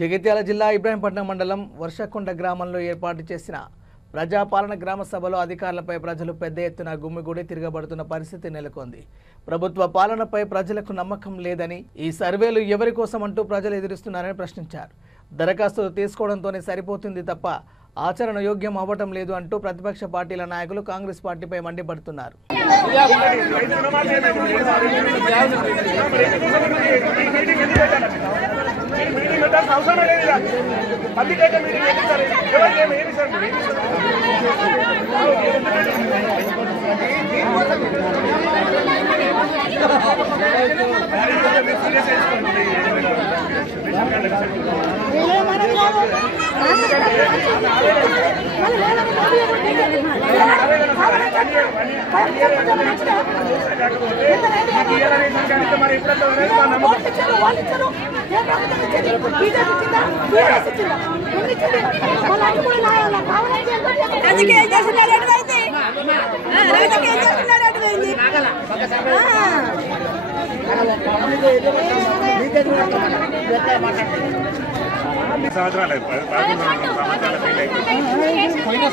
జగిత్యాల జిల్లా ఇబ్రాహీంపట్నం మండలం వర్షకొండ గ్రామంలో ఏర్పాటు చేసిన ప్రజాపాలన గ్రామ సభలో అధికారులపై ప్రజలు పెద్ద ఎత్తున గుమ్మిగూడి తిరగబడుతున్న పరిస్థితి నెలకొంది. ప్రభుత్వ పాలనపై ప్రజలకు నమ్మకం లేదని, ఈ సర్వేలు ఎవరి కోసం అంటూ ప్రజలు ఎదురుస్తున్నారని ప్రశ్నించారు. దరఖాస్తులు తీసుకోవడంతోనే సరిపోతుంది తప్ప ఆచరణ యోగ్యం అవ్వటం లేదు అంటూ ప్రతిపక్ష పార్టీల నాయకులు కాంగ్రెస్ పార్టీపై మండిపడుతున్నారు. పోయిన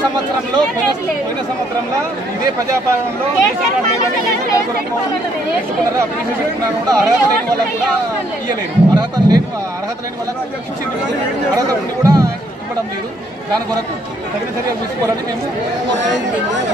సంవత్సరంలో ఇదే ప్రజాపాలనలో కూడా అర్హత లేని వాళ్ళకు కూడా ఇయ్యలేదు. అర్హత లేని వాళ్ళకు ఇచ్చింది, అర్హత ఉండి కూడా ఇవ్వడం లేదు. దాని కొరకు తగిన చర్యలు తీసుకోవాలని మేము కోరుతున్నాం.